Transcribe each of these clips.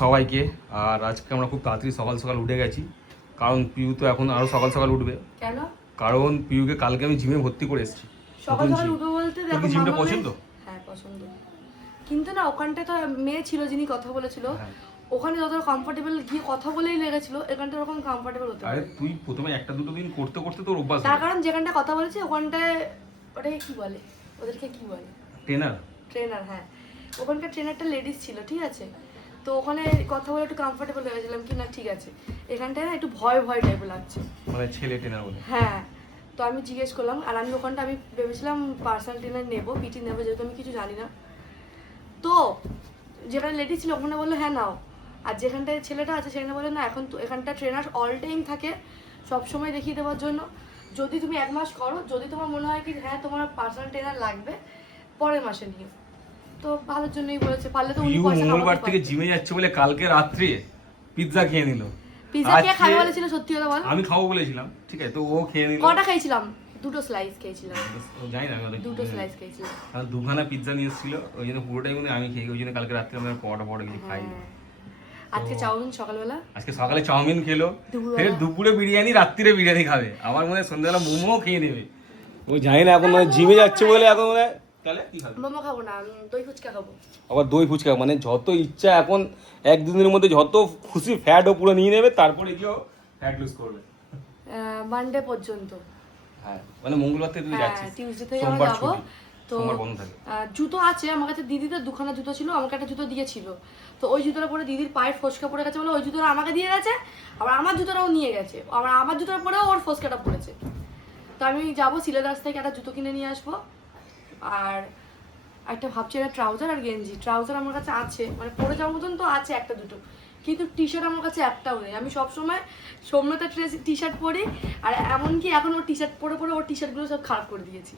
সবাইকে। আর আজকে আমরা খুব তাড়াতাড়ি সকাল সকাল উঠে গেছি, কারণ পিউ তো এখন আরো সকাল সকাল উঠবে। কেন? কারণ পিউকে কালকে আমি জিমে ভর্তি করে এসেছি। সকাল সকাল উঠবো বলতে তোর দেখো কি জিমটা মামা পছন্দ? হ্যাঁ পছন্দ, কিন্তু না ওখানটা তো মেয়ে ছিল যিনি কথা বলেছিল, হ্যাঁ। ওখানে যতটা কমফোর্টেবল গিয়ে কথা বলেই লেগেছিল, এখানটা ওরকম কমফোর্টেবল হতে আরে পারে। তুই প্রথমে একটা দুটো দিন করতে করতে তোর অভ্যাস তার হবে। কারণ যেখানটা কথা বলেছি ওখানটায় ওটাকে কি বলে, ওদেরকে কি বলে, ট্রেনার। ট্রেনার। হ্যাঁ, ওখানকার ট্রেনারটা লেডিস ছিল, ঠিক আছে। তো ওখানে কথা বলে একটু কমফোর্টেবল হয়ে গেছিলাম কি না ঠিক আছে, এখানটায় না একটু ভয় ভয় টাইপের লাগছে। মানে ছেলে ট্রেনার বলে। হ্যাঁ, তো আমি জিজ্ঞেস করলাম, আর আমি ওখানটা আমি ভেবেছিলাম পার্সোনাল ট্রেনার নেবো, পিটি নেবো, যেহেতু আমি কিছু জানি না। তো যেটা লেডি ছিল ওখানে বললো হ্যাঁ নাও, আর যেখানটায় ছেলেটা আছে সেখানে বলে না, এখন তো এখানটা ট্রেনার অল টাইম থাকে, সবসময় দেখিয়ে দেওয়ার জন্য। যদি তুমি 1 মাস করো, যদি তোমার মনে হয় কি হ্যাঁ তোমার পার্সোনাল ট্রেনার লাগবে, পরের মাসে নিও। তো ভালোর জন্যই বলেছে, পারলে তো উনি পিউ পয়সা মঙ্গলবার থেকে জিমে যাচ্ছে বলে কালকে রাত্রে পিৎজা খেয়ে নিল। পিৎজা কে খাবে বলেছিল, সত্যি কথা বল? আমি খাবো বলেছিলাম, ঠিক আছে, তো ও খেয়ে নিল। কটা খাইছিলাম? 2টো স্লাইস খেয়েছিলাম। জানি না, আমি 2টো স্লাইস খেয়েছিলাম। কারণ দুখানা পিৎজা নিয়ে এসেছিল, ওই জন্য পুরোটাই মানে আমি খেয়ে, ওই জন্য কালকে রাত্রে আমরা পরোটা কিছু খাই। হ্যাঁ। আজকে চাউমিন সকালবেলা, আজকে সকালে চাউমিন খেলো, দুপুরবেলা? ফের দুপুরে বিরিয়ানি, রাত্রিরে বিরিয়ানি খাবে। আমার মনে হয় সন্ধ্যাবেলা মোমো খেয়ে নেবে। ও জানি না এখন মানে জিমে যাচ্ছে বলে এখন মানে তাহলে কি খাবে? মোমো খাবো না, দই ফুচকা খাবো। আবার দই ফুচকা, মানে যত ইচ্ছা এখন একদিনের মধ্যে যত খুশি ফ্যাট ও পুরো নিয়ে নেবে, তারপরে গিয়েও ফ্যাট লুজ করবে। মানডে পর্যন্ত। হ্যাঁ, মানে মঙ্গলবার থেকে তুই যাচ্ছিস, টিউসডে থেকে সোমবার যাবো। ছুটি, তো সোমবার বন্ধ থাকে। জুতো আছে আমার কাছে, দিদিদের দুখানা জুতো ছিল, আমাকে একটা জুতো দিয়েছিল। তো ওই জুতোটা পরে দিদির পায়ের ফসকা পড়ে গেছে বলে ওই জুতোটা আমাকে দিয়ে গেছে, আবার আমার জুতোটাও নিয়ে গেছে, আবার আমার জুতোটা পরেও ওর ফসকাটা পড়েছে। তো আমি যাবো সিলেদাস থেকে একটা জুতো কিনে নিয়ে আসবো, আর একটা ভাবছি একটা ট্রাউজার আর গেঞ্জি। ট্রাউজার আমার কাছে আছে, মানে পরে যাওয়ার মতন তো আছে একটা দুটো, কিন্তু টি শার্ট আমার কাছে একটাও নেই। আমি সবসময় সোমনাথের টি শার্ট পরি, আর এমনকি এখন ওর টি শার্ট পরে পরে ওর টি শার্টগুলো সব খারাপ করে দিয়েছি।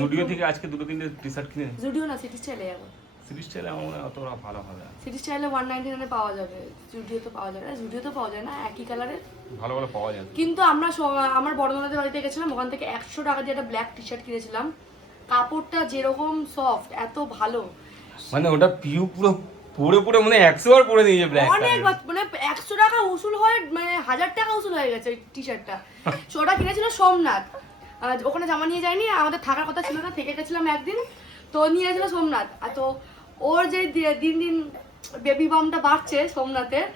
জুডিও থেকে আজকে দুটো তিনটে টি শার্ট কিনে। জুডিও না, সিটি স্টাইলে যাবো। সিটি স্টাইলে আমার মনে হয় অতটা ভালো হবে না। সিটি স্টাইলে 199 পাওয়া যাবে, জুডিও তো পাওয়া যায় না, জুডিও তো পাওয়া যায় না একই কালারের। ভালো ভালো পাওয়া যায়। কিন্তু আমরা আমার বড়দাদের বাড়িতে গেছিলাম, ওখান থেকে 100 টাকা দিয়ে একটা ব্ল্যাক টি শার্ট কিনেছিলাম, কাপড়টা যেরকম সফট, এত ভালো, মানে ওটা পিউ পুরো পরে পরে মানে 100 বার পরে নিয়েছে ব্ল্যাক অনেক মানে 100 টাকা উসুল হয়, মানে 1000 টাকা উসুল হয়ে গেছে ওই টি শার্টটা। ওটা কিনেছিল সোমনাথ, ওখানে জামা নিয়ে যায়নি, আমাদের থাকার কথা ছিল না, থেকে গেছিলাম একদিন, তো নিয়ে গেছিল সোমনাথ। আর তো ওর যে দিন দিন বেবি বামটা বাড়ছে সোমনাথের।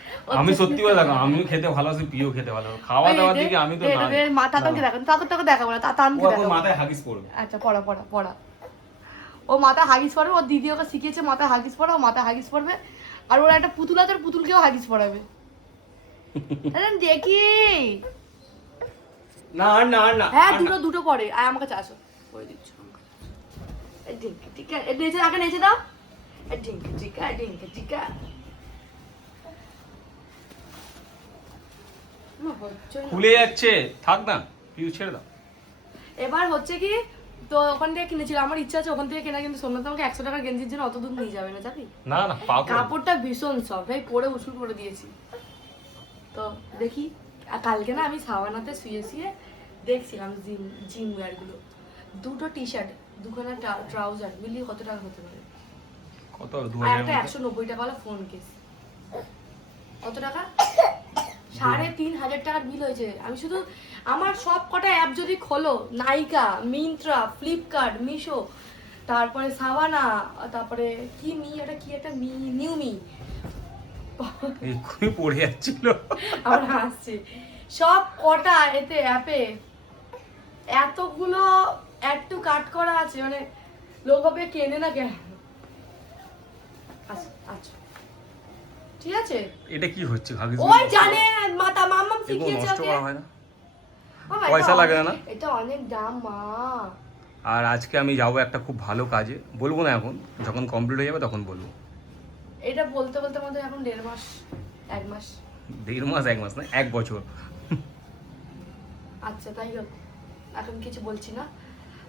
আমি সত্যি কথা দেখো, আমিও খেতে ভালোবাসি, পিও খেতে ভালো, খাওয়া দাওয়ার দিকে আমি তো না। মাথা তাকে দেখো, তাকে দেখাবো না, তানকে ও দেখাবো। মাথায় হাগিস পড়বে। আচ্ছা পড়া পড়া পড়া, ও মাথা হাগিস পড়বে, ওর দিদি ওকে শিখিয়েছে মাথা হাগিস পড়া, ও মাথা হাগিস পড়বে। আর ওর একটা পুতুল আছে, ওর পুতুলকেও হাগিস পড়াবে। দেখি না না না, হ্যাঁ দুটো পরে, আর আমার কাছে আসো, করে দিচ্ছ। ঢিঙ্কি টিকা নেচে, আগে নেচে দাও, ঢিঙ্কি টিকা ঢিঙ্কি টিকা। খুলে যাচ্ছে, থাক না, পিউ ছেড়ে দাও। এবার হচ্ছে কি, তো ওখান থেকে কিনেছিল, আমার ইচ্ছা আছে ওখান থেকে কেনা, কিন্তু সোমনাথ আমাকে 100 টাকার গেঞ্জির জন্য অত দূর নিয়ে যাবে না, যাবি? না না, পাবো। কাপড়টা ভীষণ সফট, ভাই পরে উসুল করে দিয়েছি। তো দেখি, আর কালকে না আমি সাওয়ানাতে শুয়ে শুয়ে দেখছিলাম জিম ওয়্যারগুলো, দুটো টি শার্ট, দুখানা ট্রাউজার মিলিয়ে কত টাকা হতে পারে? কত? আর 2000 একটা 190 টাকাওয়ালা ফোন কেস, কত টাকা? 3500 টাকার বিল হয়েছে। আমি শুধু আমার সব কটা অ্যাপ যদি খোলো, নাইকা, মিন্ত্রা, ফ্লিপকার্ট, মিশো, তারপরে সাওয়ানা, তারপরে কি এটা কি একটা নিউমি, এক্ষুনি পড়ে যাচ্ছিল। আমার হাসছে, সব কটা এতে অ্যাপে এতগুলো অ্যাড টু কাট করা আছে, মানে লোক হবে কেনে না কেন। আচ্ছা আচ্ছা ঠিক আছে, এটা কি হচ্ছে ভাগিস? ওই জানে মাতা মাম্মাম শিখিয়েছে নষ্ট ওকে। করা হয় না, বাবা, পয়সা লাগে না। এটা অনেক দাম মা। আর আজকে আমি যাবো একটা খুব ভালো কাজে, বলবো না এখন, যখন কমপ্লিট হয়ে যাবে তখন বলবো। এটা বলতে বলতে আমাদের এখন 1.5 মাস 1 মাস। 1.5 মাস, 1 মাস না, 1 বছর। আচ্ছা তাই হোক, এখন কিছু বলছি না।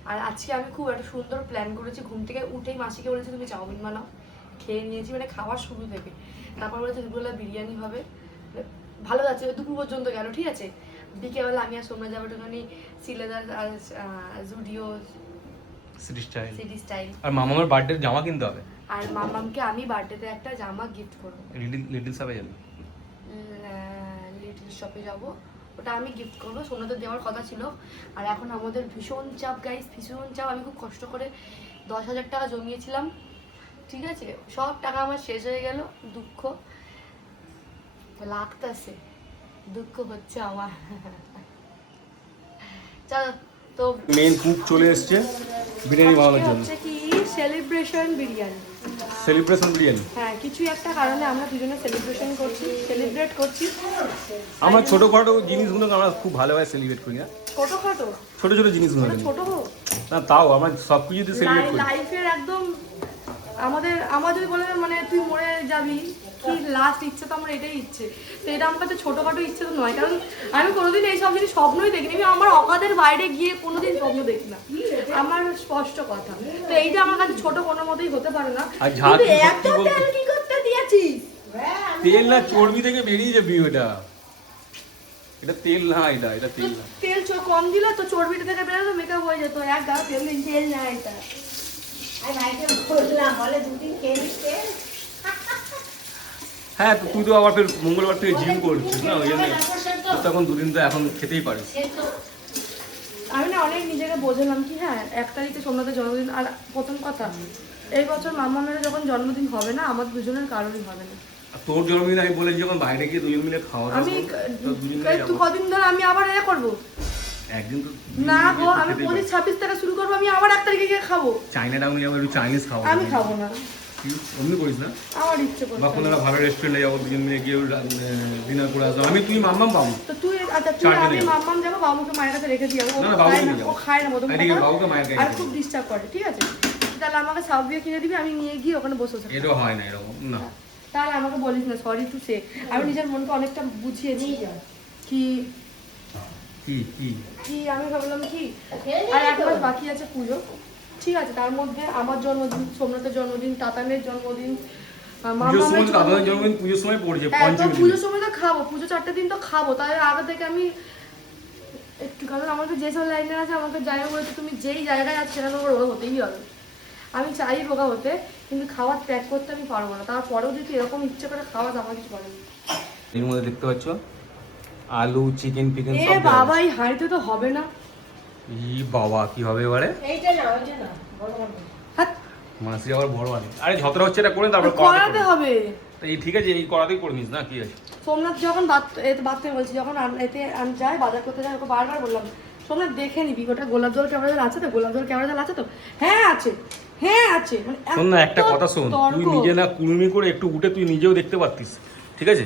আর আজকে আমি খুব একটা সুন্দর প্ল্যান করেছি, ঘুম থেকে উঠেই মাসিকে বলেছি তুমি চাউমিন বানাও, খেয়ে নিয়েছি, মানে খাওয়ার শুরু থেকে। তারপর বলেছে দুপুরবেলা বিরিয়ানি হবে, ভালো যাচ্ছে, দুপুর পর্যন্ত গেল, ঠিক আছে। বিকেলবেলা আমি আর সোমরা যাবো একটুখানি সিলেদার আর Zudio city style. City style. আর মামার বার্থডে জামা কিনতে হবে। আর মামামকে আমি বার্থডেতে একটা জামা গিফট করবো। লিটল শপে যাবে? লিটল শপে যাবো, ওটা আমি গিফট করবো। সোনাতে দেওয়ার কথা ছিল। আর এখন আমাদের ভীষণ চাপ গাইস, ভীষণ চাপ। আমি খুব কষ্ট করে 10,000 টাকা জমিয়েছিলাম, ঠিক আছে? সব টাকা আমার শেষ হয়ে গেল। দুঃখ লাগতেছে, দুঃখ হচ্ছে আমার। চলো তো মেন কুক চলে এসছে বিরিয়ানি বানানোর জন্য। হচ্ছে কি সেলিব্রেশন বিরিয়ানি। সেলিব্রেশন বিরিয়ানি? হ্যাঁ, কিছু একটা কারণে আমরা দুজনে সেলিব্রেশন করছি, সেলিব্রেট করছি। আমরা ছোটখাটো জিনিসগুলোকে আমরা খুব ভালোভাবে সেলিব্রেট করি না। ছোটখাটো ছোট ছোট জিনিসগুলো ছোট হোক না, তাও আমরা সব কিছুতে সেলিব্রেট করি। লাইফের একদম আমার যদি বলে মানে তুই মরে যাবি কি লাস্ট ইচ্ছে, তো আমার এটাই ইচ্ছে। তো এটা আমার কাছে ছোটখাটো ইচ্ছে তো নয়, কারণ আমি কোনোদিন এইসব জিনিস স্বপ্নই দেখিনি। আমি আমার অকাদের বাইরে গিয়ে কোনোদিন স্বপ্ন দেখি না, আমার স্পষ্ট কথা। তো এইটা আমার কাছে ছোট কোনো মতেই হতে পারে না। আর ঝাঁক কিন্তু সত্যি এত বলতে- তেল কি করতে দিয়েছিস? তেল না, চর্বি থেকে বেরিয়ে যাবে এটা। এটা তেল না, এটা তেল না। তেল কম দিলে তো চর্বিটা থেকে বেরোতো, মেকআপ হয়ে যেত। এক গাঁ তেল দিন, তেল না এটা। হ্যাঁ, তো তুই তো আবার ফের মঙ্গলবার থেকে জিম করছিস না, ওই জন্য তুই তো এখন দুদিন তো এখন খেতেই পারিস। আমি না অনেক নিজেকে বোঝালাম কি হ্যাঁ 1 তারিখে সোমনাথের জন্মদিন। আর প্রথম কথা, এই বছর মামামের যখন জন্মদিন হবে না, আমার দুজনের কারোরই হবে না। আর তোর জন্মদিন আমি বলেছি যখন বাইরে গিয়ে দুজন মিলে খাওয়া দাওয়া আমি করবো, তো দুজন মিলে তুই যাবো। কদিন ধরে আমি আবার করবো একদিন তো না গো, আমি খেতেই 25-26 থেকে শুরু করবো, আমি আবার 1 তারিখে গিয়ে খাবো। চাইনা টাউনে যাবো, একটু চাইনিজ খাবো। আমি খাবো না, তুই অমনি করিস না? আমার ইচ্ছে বা করছে কোনো না। একটা ভালো রেস্টুরেন্টে যাবো, দুজন মিলে গিয়ে ডিনার করে আসবো। আমি তুই মাম্মাম পাবো। তো তুই আচ্ছা তুই চারজনে আমি যাবো। মাম্মাম যাবো, বাবুকে মায়ের কাছে রেখে দিয়ে যাবো। ও না, না, খায় বাবুকে না, নিয়ে যাবো। ও খায় না প্রথম হ্যাঁ, ঠিক আছে, কথা। বাবুকে মায়ের কাছে আর রেখে খুব দিবি। ডিস্টার্ব করে, ঠিক আছে? তাহলে আমাকে সাববিয়ে কিনে দিবি, আমি নিয়ে গিয়ে ওখানে বসে বসে খাবো। এটা হয় না এরকম না। তাহলে আমাকে বলিস না, সরি টু সে। আমি নিজের মনকে অনেকটা বুঝিয়েছি কি কি কি কি আমি ভাবলাম কি আর 1 মাস বাকি আছে পুজো, ঠিক আছে? তার মধ্যে আমার জন্মদিন, সোমনাথের জন্মদিন, তাতানের জন্মদিন, পুজোর সময় তো দাদার জন্মদিন পুজোর সময় পড়ছে, হ্যাঁ, তো পঞ্চমী দিন। পুজোর সময় তো খাবো, পুজো 4টে দিন তো খাবো। তাই আগে থেকে আমি একটু, কারণ আমাকে যেসব লাইনে আছে আমাকে জায়গা বলেছে তুমি যেই জায়গায় আছে সেখানে আমার রোগা হতেই হবে। আমি চাই রোগা হতে, কিন্তু খাওয়ার ত্যাগ করতে আমি পারবো না। তারপরেও যদি এরকম ইচ্ছে করে খাওয়া, আমার কিছু বলে না। এর মধ্যে দেখতে পাচ্ছ আলু, চিকেন ফিকেন এ সব দেওয়া বাবা, এই হাঁড়িতে তো হবে না। আছে। ই বাবা, কি হবে এবারে? হাত, মাসি আবার বড় আলু। আরে ঝতরা হচ্ছে, এটা করে তারপর করাতে হবে। এই ঠিক আছে, এই করাতেই করে নিস না, কি আছে? সোমনাথ যখন বাথরুমে বলছি, যখন এতে আমি যাই বাজার করতে যাই, ওকে বারবার বললাম সোমনাথ দেখে নিবি ওটা গোলাপ জল কেওড়া জল আছে তো, গোলাপ জল কেওড়া জল আছে তো? হ্যাঁ আছে, হ্যাঁ আছে। মানে শোন না, একটা কথা শোন, তুই নিজে না কুড়ুমি করে একটু উঠে তুই নিজেও দেখতে পারতিস, ঠিক আছে?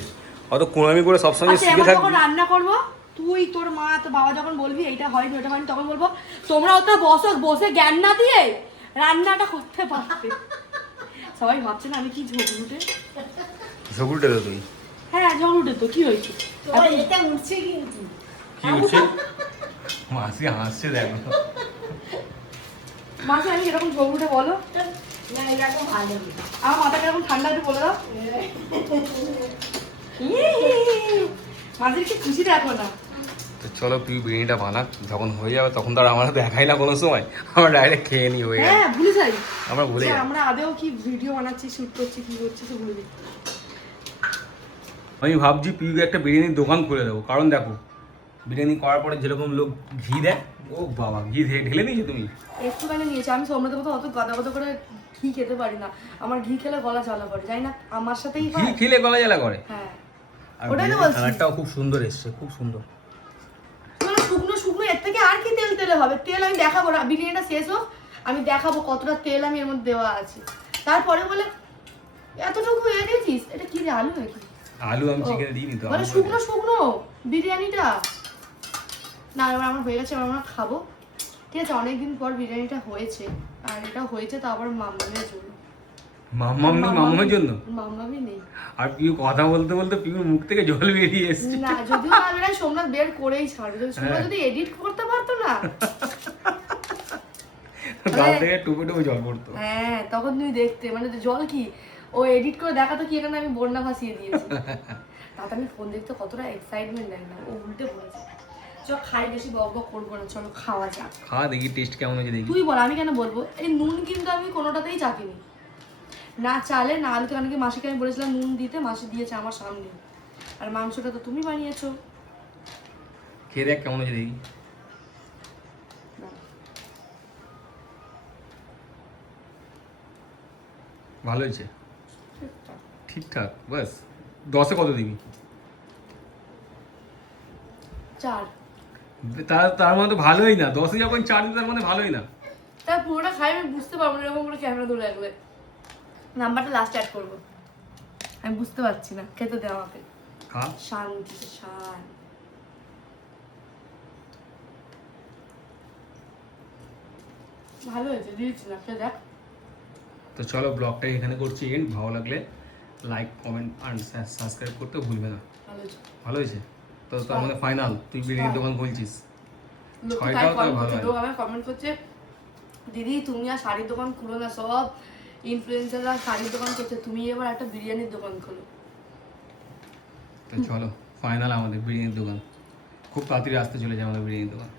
অত কুড়ামি করে সবসময় আচ্ছা, শিখে এবার থাকবি। যখন রান্না করবো, তুই তোর মা তোর বাবা যখন বলবি এইটা হয়নি ওটা হয়নি, তখন বলবো তোমরা ওটা বসে জ্ঞান না দিয়ে রান্নাটা করতে পারবে। সবাই ভাবছে না আমি কি ঝগড়ুটে। ঝগুলটা দে তুই। হ্যাঁ, ঝগড়ুটে তো কি হয়েছে? কি হচ্ছে? মাসি হাসছে, দেখো। মাকে আমি এরকম ঝগড়ুটে বলো, আমার মাথা কিরকম ঠান্ডা একটু বলে দাও। মাঝের কি খুশি দেখো না। তো চলো তুই বিরিয়ানিটা বানা, যখন হয়ে যাবে তখন তো আর আমরা দেখাই না কোনো সময়, আমরা ডাইরেক্ট খেয়ে নিই, হয়ে গেছে। হ্যাঁ, ভুলে যাই আমরা ভুলে যে যাই। আমরা আদেও কি ভিডিও বানাচ্ছি, শুট করছি, কি করছি সে ভুলে যাই। আমি ভাবছি পিউকে একটা বিরিয়ানির দোকান খুলে দেবো, কারণ দেখো বিরিয়ানি করার পরে যেরকম লোক ঘি দেয়, ও বাবা, ঘি ঢেলে দিয়েছো তুমি? একটুখানি নিয়েছি। আমি সোমনাথের মতো অত গাদা গাদা করে ঘি খেতে পারি না, আমার ঘি খেলে গলা জ্বালা করে, যাই না আমার সাথেই ঘি হয়। খেলে গলা জ্বালা করে? হ্যাঁ, আর ওটাই তো বিরিয়ানির বলছি। কালারটাও খুব সুন্দর এসছে, খুব সুন্দর। মানে শুকনো শুকনো, এর থেকে আর কি তেল তেলে হবে? তেল আমি দেখাবো না, বিরিয়ানিটা শেষ হোক আমি দেখাবো কতটা তেল আমি এর মধ্যে দেওয়া আছে। তারপরে বলে এতটুকু হয়ে দিয়েছিস, এটা কি রে, আলু নাকি? আলু আমি চিকেন দিইনি তো। মানে শুকনো শুকনো বিরিয়ানিটা না, এবার আমার হয়ে গেছে, এবার আমরা খাবো, ঠিক আছে? অনেকদিন পর বিরিয়ানিটা হয়েছে, আর এটা হয়েছে তো আবার মামামের জন্য। মাম্মাম নেই, মাম্মামের জন্য? মামামই নেই। আর পিউ কথা বলতে বলতে পিউর মুখ থেকে জল বেরিয়ে এসছে। না, যদিও না বেরাই, সোমনাথ বের করেই ছাড়বে। যদি সোমনাথ যদি এডিট করতে পারতো না, গাল থেকে টুপে টুপে জল পড়তো। হ্যাঁ তখন তুমি দেখতে, মানে জল কি ও এডিট করে দেখাতো কি এখানে আমি বন্যা ভাসিয়ে দিয়েছি। তাতে আমি ফোন দেখতে কতটা এক্সাইটমেন্ট লাগে না, ও উল্টে বলেছে। চল খাই, বেশি বক বক করবো না, চলো খাওয়া যাক। খাওয়া দেখি টেস্ট কেমন হয়েছে দেখি। তুই বল, আমি কেন বলবো? এই নুন কিন্তু আমি কোনোটাতেই চাপিনি, না চালে না আলু, তো অনেকে মাসিকে আমি বলেছিলাম নুন দিতে, মাসি দিয়েছে আমার সামনে। আর মাংসটা তো তুমি বানিয়েছো। খেয়ে দেখ কেমন হয়েছে দেখি। ভালো হয়েছে, ঠিকঠাক। বাস 10-এ কত দিবি? 4। তার তার মানে তো ভালোই না। 10-এ যখন 4 দিবি তার মানে ভালোই না। তার পুরোটা খাই আমি বুঝতে পারবো না, এরকম করে ক্যামেরা ধরে রাখবে। নাম্বারটা লাস্ট অ্যাড করবো, আমি বুঝতে পারছি না। খেতে দে আমাকে খা। শান্তিতে, শান। ভালো হয়েছে, দিয়েছি না, খেয়ে দেখ। তো চলো ব্লগটা এখানে করছি এন্ড। ভালো লাগলে লাইক, কমেন্ট আর সাবস্ক্রাইব করতে ভুলবে না। ভালো হয়েছে। ভালো হয়েছে তো? তার মানে ফাইনাল তুই বিরিয়ানির দোকান খুলছিস? লোকে তাই ছয়টাও তো কমেন্ট ভালো করছে, হয়। লোক আমায় কমেন্ট করছে, দিদি তুমি আর শাড়ির দোকান খুলো না, সব ইনফ্লুয়েন্সাররা শাড়ির দোকান করছে, তুমি এবার একটা বিরিয়ানির দোকান খোলো। তো চলো ফাইনাল আমাদের বিরিয়ানির দোকান খুব তাড়াতাড়ি আসতে চলেছে আমাদের বিরিয়ানির দোকান।